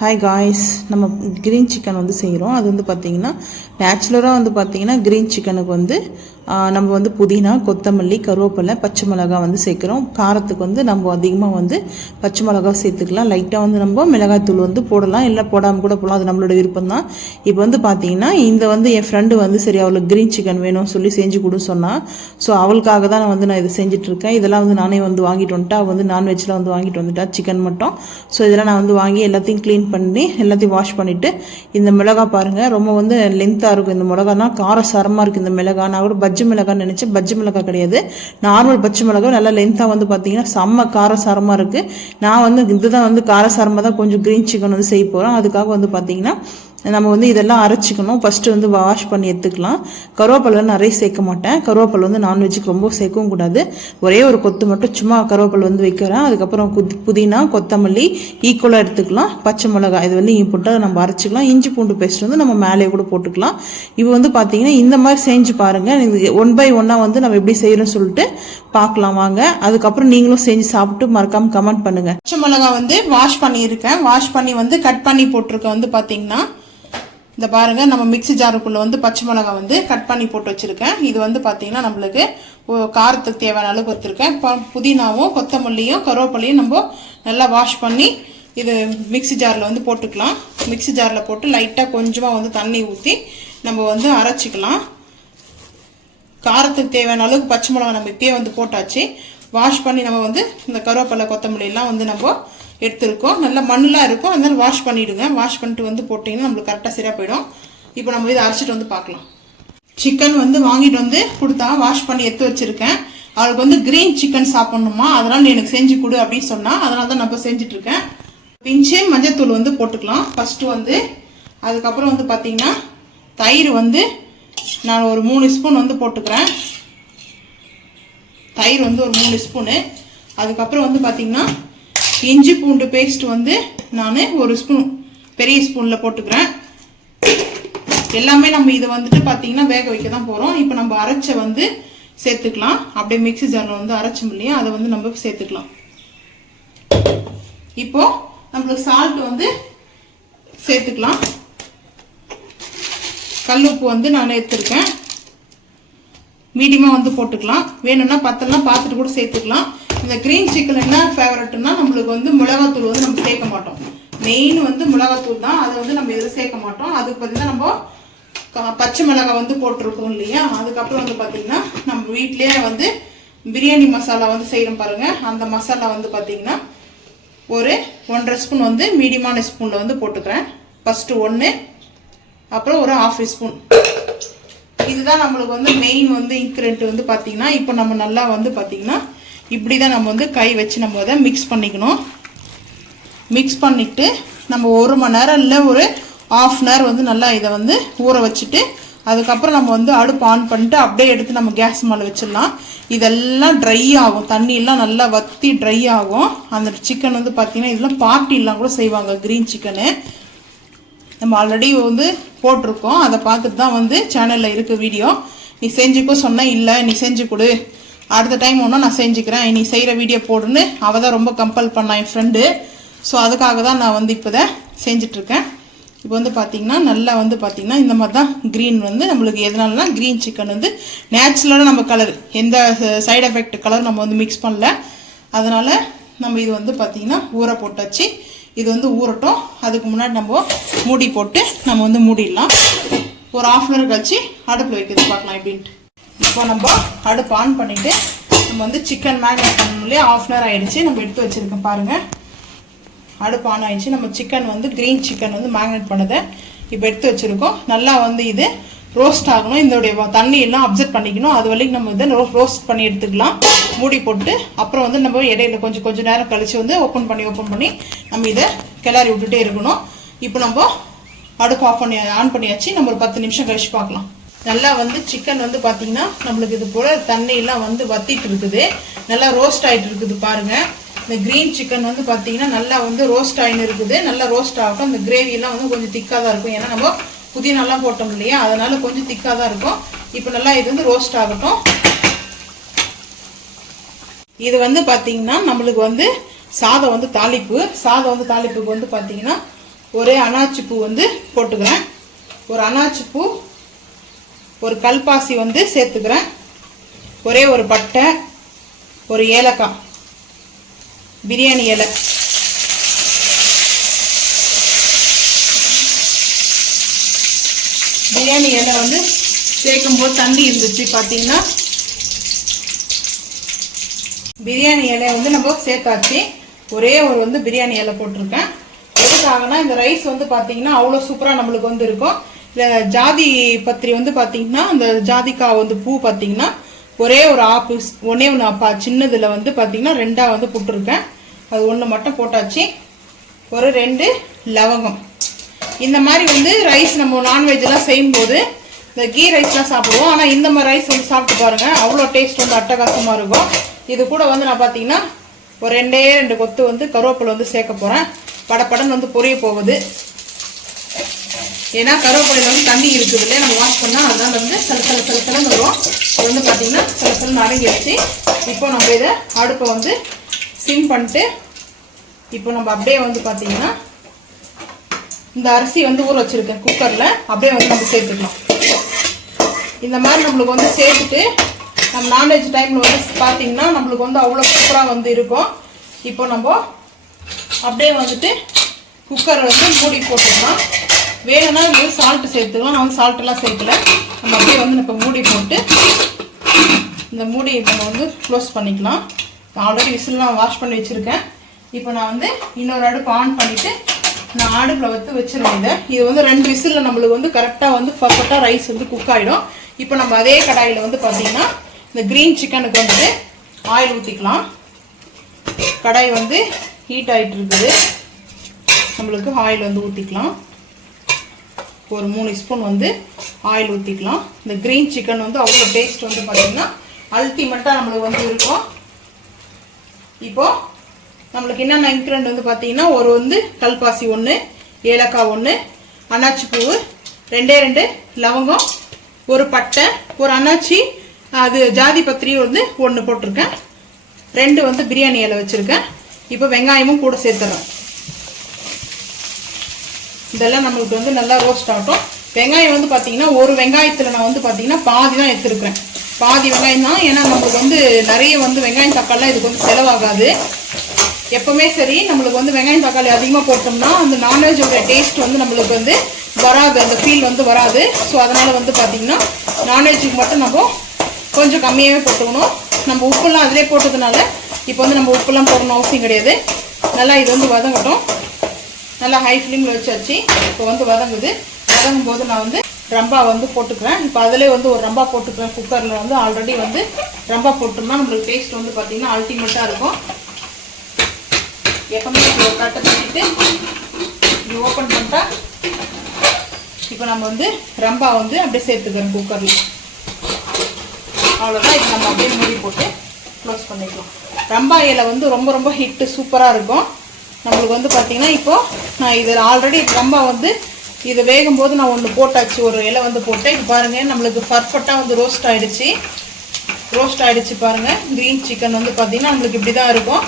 Hi guys, நம்ம green chicken வந்து செய்கிறோம். அது வந்து பார்த்திங்கன்னா நேச்சுரலாக வந்து பார்த்திங்கன்னா க்ரீன் சிக்கனுக்கு வந்து நம்ம வந்து புதினா, கொத்தமல்லி, கருவேப்பிலை, பச்சை மிளகாய் வந்து சேர்க்குறோம். காரத்துக்கு வந்து நம்ம அதிகமாக வந்து பச்சை மிளகா சேர்த்துக்கலாம். லைட்டாக வந்து நம்ம மிளகாய்த்தூள் வந்து போடலாம், இல்லை போடாமல் கூட போடலாம். அது நம்மளோட விருப்பம் தான். இப்போ வந்து பார்த்திங்கன்னா இந்த வந்து என் ஃப்ரெண்டு வந்து சரி அவளுக்கு க்ரீன் சிக்கன் வேணும்னு சொல்லி செஞ்சு கொடு சொன்னான். ஸோ அவளுக்காக தான் நான் இதை செஞ்சிட்ருக்கேன். இதெல்லாம் வந்து நானே வந்து வாங்கிட்டு வந்துட்டேன். அவள் வந்து நான்வெஜ்ஜில் வந்து வாங்கிட்டு வந்துட்டா, சிக்கன் மட்டும். ஸோ இதெல்லாம் நான் வந்து வாங்கி எல்லாத்தையும் க்ளீன் பண்ணி எல்லாத்தையும் வாஷ் பண்ணிவிட்டு, இந்த மிளகாய் பாருங்கள் ரொம்ப வந்து லென்த்தாக இருக்கும். இந்த மிளகானா காரசாரமாக இருக்குது. இந்த மிளகாய் நான் கூட பஜ்ஜி மிளகான்னு நினச்சேன். பஜ்ஜி மிளகாய் கிடையாது, நார்மல் பச்சை மிளகாய். நல்லா லென்த்தாக வந்து பார்த்தீங்கன்னா செம்ம காரசாரமாக இருக்குது. நான் வந்து இதுதான் வந்து காரசாரமாக தான் கொஞ்சம் க்ரீன் சிக்கன் வந்து செய்ய போகிறோம். அதுக்காக வந்து பார்த்தீங்கன்னா நம்ம வந்து இதெல்லாம் அரைச்சிக்கணும். ஃபஸ்ட்டு வந்து வாஷ் பண்ணி எடுத்துக்கலாம். கருவேப்பிலை நிறைய சேர்க்க மாட்டேன். கருவேப்பிலை வந்து நான்வெஜ்ஜுக்கு ரொம்ப சேர்க்கவும் கூடாது. ஒரே ஒரு கொத்து மட்டும் சும்மா கருவேப்பிலை வந்து வைக்கிறேன். அதுக்கப்புறம் புதினா, கொத்தமல்லி ஈக்குவலாக எடுத்துக்கலாம். பச்சை மிளகாய் இது வந்து போட்டு நம்ம அரைச்சிக்கலாம். இஞ்சி பூண்டு பேஸ்ட் வந்து நம்ம மேலே கூட போட்டுக்கலாம். இப்போ வந்து பார்த்தீங்கன்னா இந்த மாதிரி செஞ்சு பாருங்கள். ஒன் பை ஒன்னாக வந்து நம்ம எப்படி செய்யறோம்னு சொல்லிட்டு பார்க்கலாம் வாங்க. அதுக்கப்புறம் நீங்களும் செஞ்சு சாப்பிட்டு மறக்காம கமெண்ட் பண்ணுங்க. பச்சை மிளகாய் வந்து வாஷ் பண்ணியிருக்கேன். வாஷ் பண்ணி வந்து கட் பண்ணி போட்டிருக்கேன். வந்து பார்த்தீங்கன்னா இந்த பாருங்க, நம்ம மிக்ஸி ஜாருக்குள்ள வந்து பச்சை மிளகாய் வந்து கட் பண்ணி போட்டு வச்சிருக்கேன். இது வந்து பார்த்தீங்கன்னா நம்மளுக்கு காரத்துக்கு தேவையான அளவுக்கு வச்சிருக்கேன். இப்போ புதினாவும் கொத்தமல்லியும் கருவேப்பிலையும் நம்ம நல்லா வாஷ் பண்ணி இது மிக்ஸி ஜாரில் வந்து போட்டுக்கலாம். மிக்ஸி ஜாரில் போட்டு லைட்டாக கொஞ்சமாக வந்து தண்ணி ஊற்றி நம்ம வந்து அரைச்சிக்கலாம். காரத்துக்கு தேவையான அளவுக்கு பச்சை மிளகாய் நம்ம இப்பயே வந்து போட்டாச்சு. வாஷ் பண்ணி நம்ம வந்து இந்த கருவேப்பிலை கொத்தமல்லியெல்லாம் வந்து நம்ம எடுத்துருக்கோம். நல்லா மண்ணெலாம் இருக்கும், அதனால வாஷ் பண்ணிவிடுங்க. வாஷ் பண்ணிட்டு வந்து போட்டிங்கன்னா நம்மளுக்கு கரெக்டாக சரியாக போயிடும். இப்போ நம்ம இதை அரைச்சிட்டு வந்து பார்க்கலாம். சிக்கன் வந்து வாங்கிட்டு வந்து கொடுத்தா வாஷ் பண்ணி எடுத்து வச்சுருக்கேன். அவளுக்கு வந்து க்ரீன் சிக்கன் சாப்பிட்ணுமா, அதனால் நீ எனக்கு செஞ்சு கொடு அப்படின்னு சொன்னால், அதனால தான் நான் இப்போ செஞ்சிட்ருக்கேன். பிஞ்சு மஞ்சத்தூள் வந்து போட்டுக்கலாம் ஃபஸ்ட்டு வந்து. அதுக்கப்புறம் வந்து பார்த்திங்கன்னா தயிர் வந்து நான் ஒரு 3 ஸ்பூன் வந்து போட்டுக்கிறேன். தயிர் வந்து ஒரு 3 ஸ்பூனு. அதுக்கப்புறம் வந்து பார்த்திங்கன்னா இஞ்சி பூண்டு பேஸ்ட் வந்து நான் ஒரு ஸ்பூன் பெரிய ஸ்பூனில் போட்டுக்கிறேன். எல்லாமே நம்ம இதை வந்துட்டு பார்த்தீங்கன்னா வேக வைக்க தான் போகிறோம். இப்போ நம்ம அரைச்ச வந்து சேர்த்துக்கலாம். அப்படியே மிக்ஸி ஜாரில் வந்து அரைச்சோம் இல்லையா, அதை வந்து நம்ம சேர்த்துக்கலாம். இப்போ நம்மளுக்கு சால்ட் வந்து சேர்த்துக்கலாம். கல்லுப்பு வந்து நான் எடுத்துருக்கேன். மீடியமாக வந்து போட்டுக்கலாம். வேணும்னா பத்தெல்லாம் பார்த்துட்டு கூட சேர்த்துக்கலாம். இந்த க்ரீன் சிக்கன் என்ன ஃபேவரட்னா நம்மளுக்கு வந்து மிளகாத்தூள் வந்து நம்ம சேர்க்க மாட்டோம். மெயின் வந்து மிளகாத்தூள் தான். அதை வந்து நம்ம எதுவும் சேர்க்க மாட்டோம். அதுக்கு பார்த்தீங்கன்னா நம்ம பச்சை மிளகாய் வந்து போட்டிருக்கோம் இல்லையா. அதுக்கப்புறம் வந்து பார்த்தீங்கன்னா நம்ம வீட்டிலேயே வந்து பிரியாணி மசாலா வந்து செய்கிறோம் பாருங்கள். அந்த மசாலா வந்து பார்த்தீங்கன்னா ஒரு 1.5 ஸ்பூன் வந்து மீடியமான ஸ்பூனில் வந்து போட்டுக்கிறேன். ஃபஸ்ட்டு 1, அப்புறம் ஒரு 1/2 ஸ்பூன். இதுதான் நம்மளுக்கு வந்து மெயின் வந்து இன்க்ரிடியன்ட் வந்து பார்த்தீங்கன்னா. இப்போ நம்ம நல்லா வந்து பார்த்தீங்கன்னா இப்படி தான் நம்ம வந்து கை வச்சு நம்ம அதை மிக்ஸ் பண்ணிக்கணும். மிக்ஸ் பண்ணிவிட்டு நம்ம 1 மணி நேரம் இல்லை ஒரு 1/2 hour வந்து நல்லா இதை வந்து ஊற வச்சுட்டு, அதுக்கப்புறம் நம்ம வந்து அடுப்பு ஆன் பண்ணிட்டு அப்படியே எடுத்து நம்ம கேஸ் மேலே வச்சிடலாம். இதெல்லாம் ட்ரை ஆகும், தண்ணியெல்லாம் நல்லா வற்றி ட்ரை ஆகும். அந்த சிக்கன் வந்து பார்த்திங்கன்னா இதெல்லாம் பார்ட்டிலாம் கூட செய்வாங்க க்ரீன் சிக்கனு. நம்ம ஆல்ரெடி வந்து போட்டிருக்கோம். அதை பார்த்துட்டு தான் வந்து சேனலில் இருக்க வீடியோ. நீ செஞ்சுக்கோ சொன்னால் இல்லை நீ செஞ்சு கொடு, அடுத்த டைம் ஒன்றும் நான் செஞ்சுக்கிறேன், நீ செய்கிற வீடியோ போடுன்னு அவள் தான் ரொம்ப கம்பல் பண்ணான் என் ஃப்ரெண்டு. ஸோ அதுக்காக தான் நான் வந்து இப்போ தான் செஞ்சிட்ருக்கேன். இப்போ வந்து பார்த்திங்கன்னா நல்லா வந்து பார்த்திங்கன்னா இந்த மாதிரி தான் க்ரீன் வந்து நம்மளுக்கு எதனாலனா க்ரீன் சிக்கன் வந்து நேச்சுரலான நம்ம கலர், எந்த சைடு எஃபெக்ட் கலர் நம்ம வந்து மிக்ஸ் பண்ணல. அதனால் நம்ம இது வந்து பார்த்திங்கன்னா ஊற போட்டாச்சு. இது வந்து ஊறட்டும். அதுக்கு முன்னாடி நம்ம மூடி போட்டு நம்ம வந்து மூடிடலாம். ஒரு 1/2 hour கழிச்சு அடுப்பில் வைக்கிறது பார்க்கலாம் எப்படின்ட்டு. இப்போ நம்ம அடுப்பு ஆன் பண்ணிவிட்டு நம்ம வந்து சிக்கன் மேரினேட் பண்ணணும் இல்லையா. 1/2 hour ஆகிடுச்சு. நம்ம எடுத்து வச்சுருக்கோம் பாருங்கள். அடுப்பு ஆன் ஆகிடுச்சு. நம்ம சிக்கன் வந்து க்ரீன் சிக்கன் வந்து மேரினேட் பண்ணதை இப்போ எடுத்து வச்சுருக்கோம். நல்லா வந்து இது ரோஸ்ட் ஆகணும். இதோடைய தண்ணி எல்லாம் அப்சர்வ் பண்ணிக்கணும். அது வரைக்கும் நம்ம இதை ரோஸ்ட் பண்ணி எடுத்துக்கலாம். மூடி போட்டு அப்புறம் வந்து நம்ம இடையில கொஞ்சம் நேரம் கழிச்சு வந்து ஓப்பன் பண்ணி நம்ம இதை கிளறி விட்டுட்டே இருக்கணும். இப்போ நம்ம அடுப்பு ஆன் பண்ணியாச்சு. நம்ம ஒரு 10 நிமிஷம் கழிச்சு பார்க்கலாம். நல்லா வந்து சிக்கன் வந்து பார்த்தீங்கன்னா நம்மளுக்கு இது போல் தண்ணியெல்லாம் வந்து வத்திட்டு இருக்குது. நல்லா ரோஸ்ட் ஆகிட்டு இருக்குது பாருங்கள். இந்த க்ரீன் சிக்கன் வந்து பார்த்தீங்கன்னா நல்லா வந்து ரோஸ்ட் ஆகின்னு இருக்குது. நல்லா ரோஸ்ட் ஆகட்டும். இந்த கிரேவியெல்லாம் வந்து கொஞ்சம் திக்காக தான் இருக்கும். ஏன்னா நம்ம புதினாலாம் போட்டோம் இல்லையா, அதனால கொஞ்சம் திக்காக தான் இருக்கும். இப்போ நல்லா இது வந்து ரோஸ்ட் ஆகட்டும். இது வந்து பார்த்தீங்கன்னா நம்மளுக்கு வந்து சாதம் வந்து தாளிப்புக்கு வந்து பார்த்தீங்கன்னா ஒரு அனாச்சி பூ வந்து போட்டுக்கிறேன். ஒரு அனாச்சி பூ, ஒரு கல்பாசி வந்து சேர்த்துக்கிறேன். ஒரே ஒரு பட்டை, ஒரு ஏலக்காய், பிரியாணி இலை. பிரியாணி இலை வந்து சேர்க்கும்போது தண்ணி இருந்துச்சு பார்த்தீங்கன்னா. பிரியாணி இலை வந்து நம்ம சேர்த்தாச்சு. ஒரே ஒரு வந்து பிரியாணி இலை போட்டிருக்கேன். எதுக்காகனா இந்த ரைஸ் வந்து பார்த்தீங்கன்னா அவ்வளோ சூப்பராக நம்மளுக்கு வந்து இருக்கும். இந்த ஜாதி பத்திரி வந்து பார்த்தீங்கன்னா அந்த ஜாதிக்காய் வந்து பூ பார்த்தீங்கன்னா ஒரே ஒரு ஒன்னே ஒன்று சின்னதில் வந்து பார்த்தீங்கன்னா 2 வந்து போட்டிருக்கேன். அது 1 மட்டும் போட்டாச்சு. ஒரு 2 லவங்கம். இந்த மாதிரி வந்து ரைஸ் நம்ம நான்வெஜ்லாம் செய்யும்போது இந்த கீ ரைஸ்லாம் சாப்பிடுவோம். ஆனால் இந்த மாதிரி ரைஸ் வந்து சாப்பிட்டு பாருங்கள், அவ்வளோ டேஸ்ட் வந்து அட்டகாசமாக இருக்கும். இது கூட வந்து நான் பார்த்தீங்கன்னா ஒரு 2 கொத்து வந்து கருவேப்பிலை வந்து சேர்க்க போகிறேன். படப்படன்னு வந்து பொரிய போகுது. ஏன்னா கருவேப்பிலையில் வந்து தண்ணி இருக்குது இல்லையா, நம்ம வாஷ் பண்ணால் அதனால வந்து சில வரும். இது வந்து பார்த்தீங்கன்னா சில அடங்கிடுச்சு. இப்போ நம்ம இதை அடுப்பை வந்து சிம் பண்ணிட்டு இப்போ நம்ம அப்படியே வந்து பார்த்தீங்கன்னா இந்த அரிசி வந்து ஊற வச்சுருக்கேன் குக்கரில், அப்படியே வந்து நம்ம சேர்த்துக்கலாம். இந்த மாதிரி நம்மளுக்கு வந்து சேர்த்துட்டு நம்ம நான்வெஜ் டைமில் வந்து பார்த்தீங்கன்னா நம்மளுக்கு வந்து அவ்வளோ சூப்பராக வந்து இருக்கும். இப்போ நம்ம அப்படியே வந்துட்டு குக்கரை வந்து மூடி போட்டுக்கலாம். வேணும்னா வந்து சால்ட்டு சேர்த்துக்கலாம். நான் வந்து சால்ட்டெல்லாம் சேர்க்கல. நம்ம அப்படியே வந்து இப்போ மூடி போட்டு இந்த மூடி நம்ம வந்து க்ளோஸ் பண்ணிக்கலாம். ஆல்ரெடி விசில்லாம் வாஷ் பண்ணி வச்சுருக்கேன். இப்போ நான் வந்து இன்னொரு அடுப்பு ஆன் பண்ணிவிட்டு நான் அடுப்பில் வந்து வச்சுருவேன். இது வந்து 2 விசிலில் நம்மளுக்கு வந்து கரெக்டாக வந்து பர்ஃபெக்டாக ரைஸ் வந்து குக் ஆகிடும். இப்போ நம்ம அதே கடாயில் வந்து பார்த்திங்கன்னா இந்த க்ரீன் சிக்கனுக்கு வந்துட்டு ஆயில் ஊற்றிக்கலாம். கடாய் வந்து ஹீட் ஆகிட்டு இருக்குது. நம்மளுக்கு ஆயில் வந்து ஊற்றிக்கலாம். ஒரு 3 ஸ்பூன் வந்து ஆயில் ஊற்றிக்கலாம். இந்த க்ரீன் சிக்கன் வந்து அவ்வளோ டேஸ்ட் வந்து பார்த்திங்கன்னா அல்டிமேட்டாக நம்மளுக்கு வந்து இருக்கும். இப்போது நம்மளுக்கு என்னென்ன இன்க்ரிடியன்ட் வந்து பார்த்தீங்கன்னா ஒரு வந்து கல்பாசி 1, ஏலக்காய் 1, அன்னாச்சி பூ 2 லவங்கம், ஒரு பட்டை, ஒரு அன்னாச்சி அது ஜாதி பத்திரி வந்து 1 போட்டிருக்கேன். 2 வந்து பிரியாணி இலை வச்சுருக்கேன். இப்போ வெங்காயமும் கூட சேர்த்துறேன். இதெல்லாம் நம்மளுக்கு வந்து நல்லா ரோஸ்ட் ஆகட்டும். வெங்காயம் வந்து பார்த்தீங்கன்னா ஒரு வெங்காயத்தில் நான் வந்து பார்த்தீங்கன்னா பாதி தான் எடுத்துருக்கிறேன். பாதி வெங்காயம் தான். ஏன்னா நம்மளுக்கு வந்து நிறைய வந்து வெங்காயம் தக்காளிலாம் இதுக்கு வந்து செலவாகாது. எப்பவுமே சரி நம்மளுக்கு வந்து வெங்காயம் தக்காளி அதிகமாக போட்டோம்னா அந்த நான்வெஜ்ஜோட டேஸ்ட் வந்து நம்மளுக்கு வந்து வராது, அந்த ஃபீல் வந்து வராது. ஸோ அதனால் வந்து பார்த்திங்கன்னா நான்வெஜ்ஜுக்கு மட்டும் நம்ம கொஞ்சம் கம்மியாகவே போட்டுக்கணும். நம்ம உப்புலாம் அதிலே போட்டதுனால இப்போ வந்து நம்ம உப்புலாம் போடணும் அவசியம் கிடையாது. நல்லா இது வந்து வதங்கட்டும். நல்லா ஹை ஃப்ளேமில் வச்சாச்சு. இப்போ வந்து வதங்குது. வதங்கும் போது நான் வந்து ரம்பா வந்து போட்டுக்கிறேன். இப்போ அதிலே வந்து ஒரு ரம்பா போட்டுக்கிறேன். குக்கரில் வந்து ஆல்ரெடி வந்து ரம்பா போட்டோம்னா நம்மளுக்கு டேஸ்ட் வந்து பார்த்திங்கன்னா அல்டிமேட்டாக இருக்கும். எப்பவுமே ஒரு கட்டை தட்டிட்டு இது ஓப்பன் பண்ணிட்டா இப்போ நம்ம வந்து ரம்பா வந்து அப்படியே சேர்த்துக்கிறோம் குக்கரில். அவ்வளோதான். இப்போ நம்ம அப்படியே மூடி போட்டு க்ளோஸ் பண்ணிக்கலாம். ரம்பா இலை வந்து ரொம்ப ரொம்ப ஹிட்டு சூப்பராக இருக்கும். நம்மளுக்கு வந்து பார்த்திங்கன்னா இப்போது நான் இது ஆல்ரெடி ரம்பா வந்து இது வேகும்போது நான் 1 போட்டாச்சு, ஒரு இலை வந்து போட்டேன். இப்போ பாருங்கள் நம்மளுக்கு பர்ஃபெக்டாக வந்து ரோஸ்ட் ஆகிடுச்சு பாருங்கள். க்ரீன் சிக்கன் வந்து பார்த்திங்கன்னா நம்மளுக்கு இப்படி தான் இருக்கும்.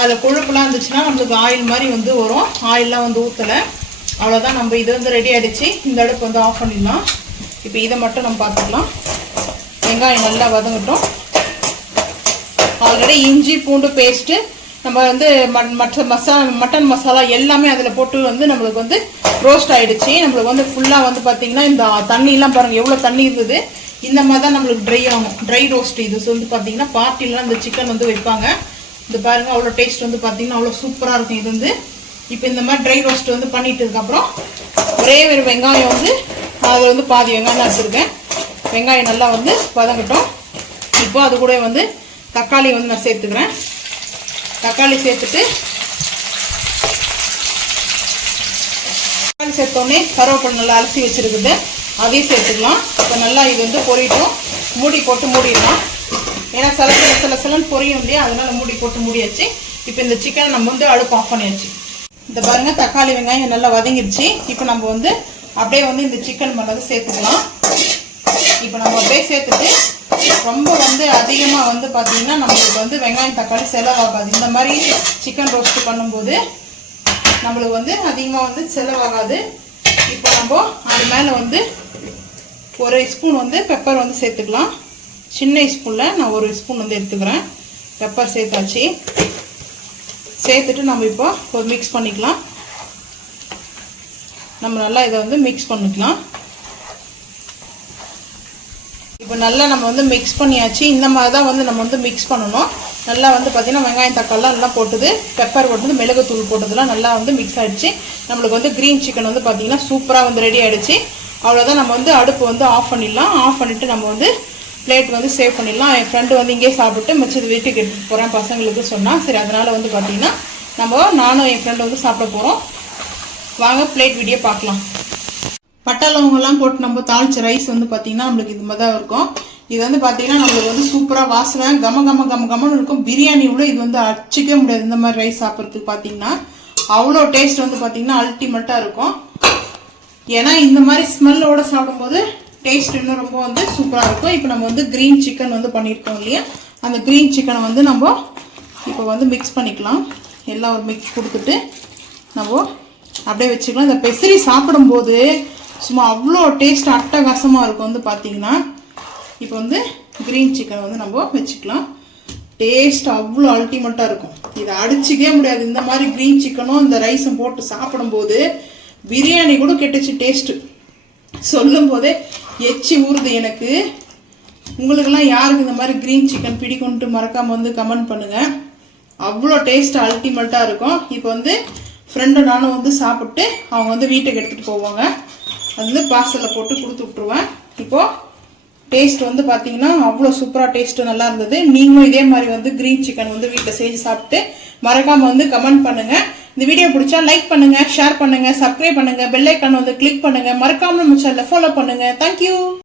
அதில் கொழுப்புலாம் இருந்துச்சுன்னா நம்மளுக்கு ஆயில் மாதிரி வந்து வரும். ஆயிலெலாம் வந்து ஊற்றலை. அவ்வளோதான். நம்ம இது வந்து ரெடி ஆகிடுச்சு. இந்த அடுப்பு வந்து ஆஃப் பண்ணிடலாம். இப்போ இதை மட்டும் நம்ம பார்த்துக்கலாம். வெங்காயம் நல்லா வதங்கட்டும். ஆல்ரெடி இஞ்சி பூண்டு பேஸ்ட்டு நம்ம வந்து மட்டன் மசாலா எல்லாமே அதில் போட்டு வந்து நம்மளுக்கு வந்து ரோஸ்ட் ஆகிடுச்சு. நம்மளுக்கு வந்து ஃபுல்லாக வந்து பார்த்திங்கன்னா இந்த தண்ணியெலாம் பாருங்கள் எவ்வளோ தண்ணி இருந்தது. இந்த மாதிரி தான் நம்மளுக்கு ட்ரை ஆகும். ட்ரை ரோஸ்ட் இது வந்து பார்த்திங்கன்னா பார்ட்டிலாம் இந்த சிக்கன் வந்து வைப்பாங்க. இது பாருங்கள் அவ்வளோ டேஸ்ட் வந்து பார்த்திங்கன்னா அவ்வளோ சூப்பராக இருக்கும் இது வந்து. இப்போ இந்த மாதிரி ட்ரை ரோஸ்ட் வந்து பண்ணிட்டதுக்கப்புறம் ஒரே ஒரு வெங்காயம் வந்து அதில் வந்து பாதி வெங்காயம் தான் வச்சுருக்கேன். வெங்காயம் நல்லா வந்து வதங்கட்டும். இப்போ அது கூட வந்து தக்காளி வந்து நான் சேர்த்துக்கிறேன். தக்காளி சேர்த்துட்டு தக்காளி சேர்த்தோடனே கருவேப்பிலை நல்லா அலசி வச்சுருக்குது அதையும் சேர்த்துக்கலாம். இப்போ நல்லா இது வந்து பொரியட்டும். மூடி போட்டு மூடிடலாம். ஏன்னா சிலன்னு பொரியும் இல்லையா, அதனால் மூடி போட்டு மூடியாச்சு. இப்போ இந்த சிக்கனை நம்ம வந்து அடுப்பு ஆஃப் பண்ணியாச்சு. இந்த பாருங்கள் தக்காளி வெங்காயம் நல்லா வதங்கிடுச்சு. இப்போ நம்ம வந்து அப்படியே வந்து இந்த சிக்கன் பண்ணதை சேர்த்துக்கலாம். இப்போ நம்ம அப்படியே சேர்த்துட்டு ரொம்ப வந்து அதிகமாக வந்து பார்த்திங்கன்னா நம்மளுக்கு வந்து வெங்காயம் தக்காளி செலவாகாது. இந்த மாதிரி சிக்கன் ரோஸ்ட்டு பண்ணும்போது நம்மளுக்கு வந்து அதிகமாக வந்து செலவாகாது. இப்போ நம்ம அது மேலே வந்து 1 ஸ்பூன் வந்து பெப்பர் வந்து சேர்த்துக்கலாம். சின்ன ஸ்பூனில் நான் 1 ஸ்பூன் வந்து எடுத்துக்கிறேன். பெப்பர் சேர்த்தாச்சு. சேர்த்துட்டு நம்ம இப்போ ஒரு மிக்ஸ் பண்ணிக்கலாம். நம்ம நல்லா இதை வந்து மிக்ஸ் பண்ணிக்கலாம். இப்போ நல்லா நம்ம வந்து மிக்ஸ் பண்ணியாச்சு. இந்த மாதிரி தான் வந்து நம்ம வந்து மிக்ஸ் பண்ணணும். நல்லா வந்து பார்த்திங்கன்னா வெங்காயம் தக்காளிலாம் நல்லா போட்டுது, பெப்பர் போட்டது, மிளகுத்தூள் போட்டதுலாம் நல்லா வந்து மிக்ஸ் ஆகிடுச்சு. நம்மளுக்கு வந்து க்ரீன் சிக்கன் வந்து பார்த்திங்கன்னா சூப்பராக வந்து ரெடி ஆகிடுச்சு. அவ்வளோதான். நம்ம வந்து அடுப்பு வந்து ஆஃப் பண்ணிடலாம். ஆஃப் பண்ணிவிட்டு நம்ம வந்து பிளேட் வந்து சேவ் பண்ணிடலாம். என் ஃப்ரெண்டு வந்து இங்கேயே சாப்பிட்டு மிச்சது வீட்டுக்கு எடுத்துகிட்டு போகிறேன் பசங்களுக்கு சொன்னால். சரி, அதனால் வந்து பார்த்திங்கன்னா நானும் என் ஃப்ரெண்டு வந்து சாப்பிட போகிறோம். வாங்க பிளேட் வீடியோ பார்க்கலாம். பட்டை லவங்கெல்லாம் போட்டு நம்ம தாளிச்ச ரைஸ் வந்து பார்த்திங்கன்னா நம்மளுக்கு இது மாதிரி தான் இருக்கும். இது வந்து பார்த்திங்கன்னா நம்மளுக்கு வந்து சூப்பராக வாசனை கமன்னு இருக்கும். பிரியாணி கூட இது வந்து அடிச்சிக்கவே முடியாது. இந்த மாதிரி ரைஸ் சாப்பிட்றதுக்கு பார்த்திங்கன்னா அவ்வளோ டேஸ்ட் வந்து பார்த்திங்கன்னா அல்டிமேட்டாக இருக்கும். ஏன்னா இந்த மாதிரி ஸ்மெல்லோடு சாப்பிடும்போது டேஸ்ட் இன்னும் ரொம்ப வந்து சூப்பராக இருக்கும். இப்போ நம்ம வந்து க்ரீன் சிக்கன் வந்து பண்ணியிருக்கோம் இல்லையா, அந்த க்ரீன் சிக்கனை வந்து நம்ம இப்போ வந்து மிக்ஸ் பண்ணிக்கலாம். எல்லாம் ஒரு மிக்ஸ் கொடுத்துட்டு நம்ம அப்படியே வச்சுக்கலாம். இந்த பெசரி சாப்பிடும்போது சும்மா அவ்வளோ டேஸ்ட் அட்டகாசமாக இருக்கும் வந்து பார்த்திங்கன்னா. இப்போ வந்து க்ரீன் சிக்கனை வந்து நம்ம வச்சுக்கலாம். டேஸ்ட் அவ்வளோ அல்டிமேட்டாக இருக்கும். இதை அடிச்சிக்கவே முடியாது. இந்த மாதிரி க்ரீன் சிக்கனும் இந்த ரைஸும் போட்டு சாப்பிடும்போது பிரியாணி கூட கெட்டுச்சு டேஸ்ட்டு. சொல்லும் போதே எச்சி ஊறுது எனக்கு. உங்களுக்கெல்லாம் யாருக்கு இந்த மாதிரி க்ரீன் சிக்கன் பிடிக்கும்ட்டு மறக்காமல் வந்து கமெண்ட் பண்ணுங்கள். அவ்வளோ டேஸ்ட் அல்டிமேட்டாக இருக்கும். இப்போ வந்து ஃப்ரெண்டு நானும் வந்து சாப்பிட்டு அவங்க வந்து வீட்டுக்கு எடுத்துகிட்டு போவாங்க. அது வந்து பார்சலில் போட்டு கொடுத்து விட்ருவேன். இப்போது டேஸ்ட் வந்து பார்த்தீங்கன்னா அவ்வளோ சூப்பராக டேஸ்ட்டு நல்லா இருந்தது. நீங்களும் இதே மாதிரி வந்து க்ரீன் சிக்கன் வந்து வீட்டில் செஞ்சு சாப்பிட்டு மறக்காமல் வந்து கமெண்ட் பண்ணுங்கள். இந்த வீடியோ பிடிச்சா லைக் பண்ணுங்கள், ஷேர் பண்ணுங்கள், சப்ஸ்கிரைப் பண்ணுங்கள், பெல் ஐக்கான் வந்து கிளிக் பண்ணுங்கள். மறக்காமல் நம்ம சேனலை ஃபாலோ பண்ணுங்கள். தேங்க்யூ.